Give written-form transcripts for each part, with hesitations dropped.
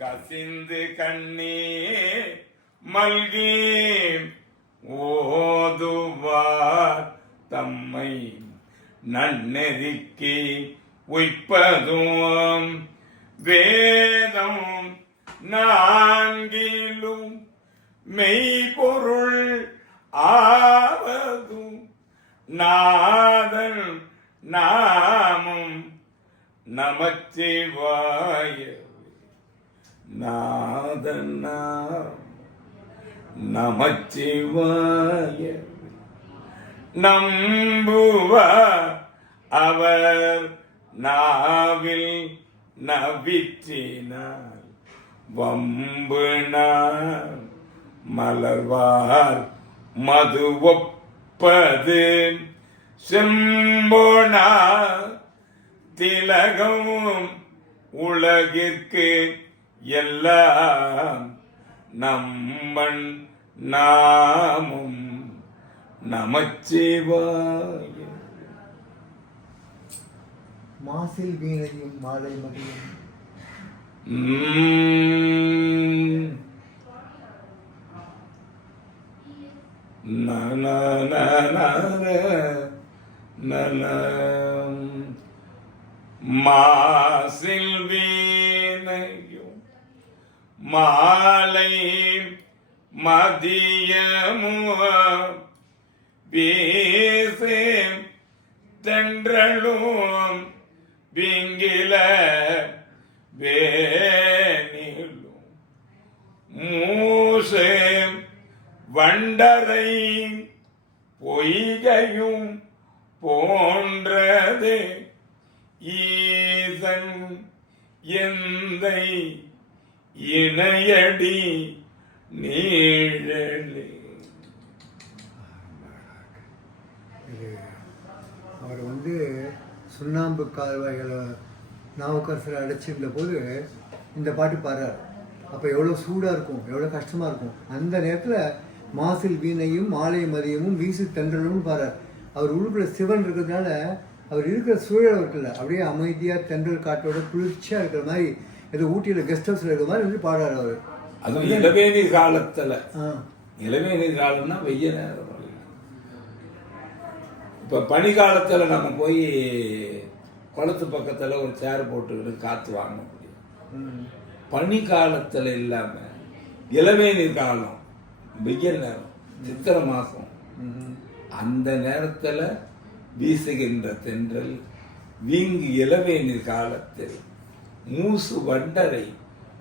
கசிந்து கண்ணீர் மல்கி ஓதுவார் தம்மை நன்னெறிக்கு உய்ப்பதும் வேதம் நான்கிலும் மெய்பொருள் ஆவதும் நாதன் நாமம் நமச்சிவாய நாதன் நமச்சிவாய நம்புவார் அவர் நாவில் நவிற்றினார் வம்பு நாள் மலர்வார் மது ஒப்பது செம்போனா திலகம் உலகிற்கு எல்லாம் நம்மன் நாமும் நமச்சிவாய மாசில் வீணையும் மாலை மதியும் மாசில் வீணையும் மாலை மதியமும் வீசே தென்றலும் விங்கில வேனிலும் மூசே வண்டரை பொய்கையும் போன்றது ஈசன் எந்தை இணையடி நீழலே. அவர் சுண்ணாம்பு கால்வாய்களை நாவுக்கரசரை அடைச்சிருந்த போது இந்த பாட்டு பாடுறார். அப்போ எவ்வளோ சூடாக இருக்கும், எவ்வளோ கஷ்டமாக இருக்கும். அந்த நேரத்தில் மாசில் வீணையும் மாலை மதியமும் வீசு தென்றலும் பாடுறார். அவர் உள்ளுக்குள்ள சிவன் இருக்கிறதுனால அவர் இருக்கிற சூழல் இருக்குல்ல, அப்படியே அமைதியாக தென்றல் காட்டோட குளிர்ச்சியாக இருக்கிற மாதிரி, ஏதோ ஊட்டியில் கெஸ்ட் ஹவுஸில் இருக்கிற மாதிரி பாடுறார் அவர். அதுவும் இளவேநீர் காலத்தில். இளவேநீர் காலம்னா வெய்ய நேரம். இப்போ பனி காலத்தில் நம்ம போய் குளத்து பக்கத்தில் ஒரு சேர் போட்டுக்கிட்டு காற்று வாங்க முடியும். பனி காலத்தில் இல்லாமல் இளவேநீர் காலம், வெயில் நேரம், சித்திரை மாதம், அந்த நேரத்தில் வீசுகின்ற தென்றல் வீங்கு இளவேநீர் காலத்தில் மூசு வண்டரை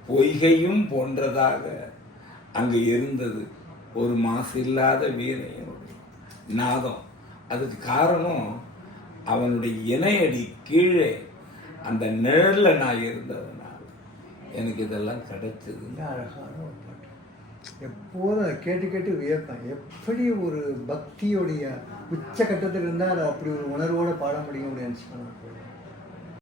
பொய்கையும் போன்றதாக அங்கு இருந்தது ஒரு மாசு இல்லாத வீணையினுடைய நாதம். அதுக்கு காரணம் அவனுடைய இணையடி கீழே அந்த நிழல்ல நான் இருந்ததுனால எனக்கு இதெல்லாம் கிடைச்சதுங்க. அழகான ஒரு பாட்டு. எப்போதும் அதை கேட்டு கேட்டு வியப்பேன். எப்படி ஒரு பக்தியோடைய உச்சகட்டத்தில் இருந்தால் அப்படி ஒரு உணர்வோடு பாட முடியும் அப்படின்னு நினச்சி